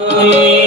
Música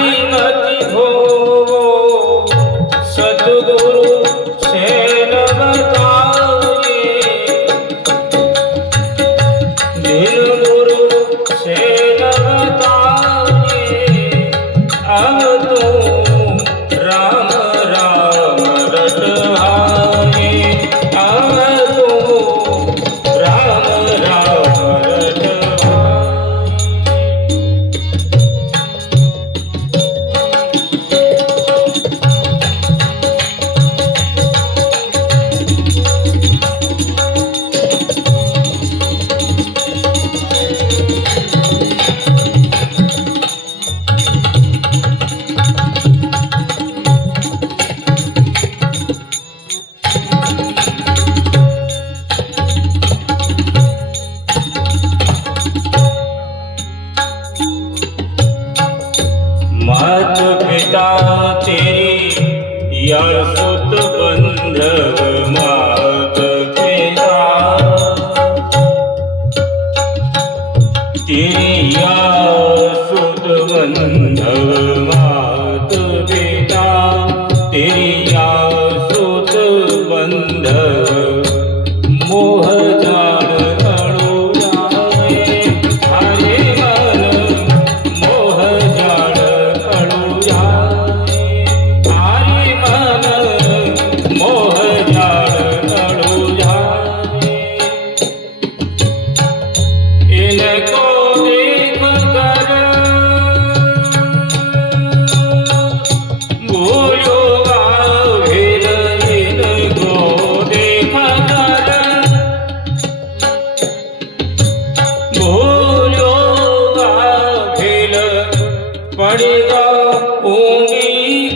Jamie. 아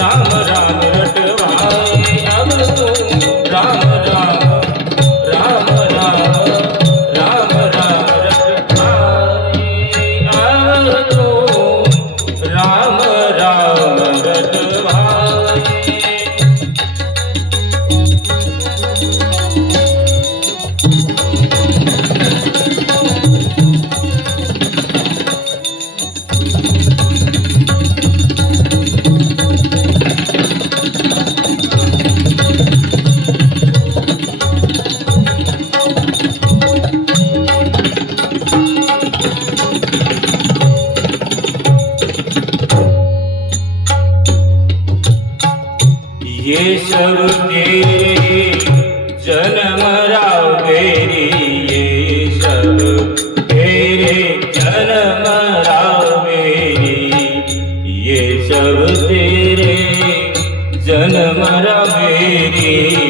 Ram Ram રટવાય અબ તું રામ રામ ये सब तेरे जन्म रावेरी ये सब तेरे जन्म रावेरी ये सब तेरे जन्म रावेरी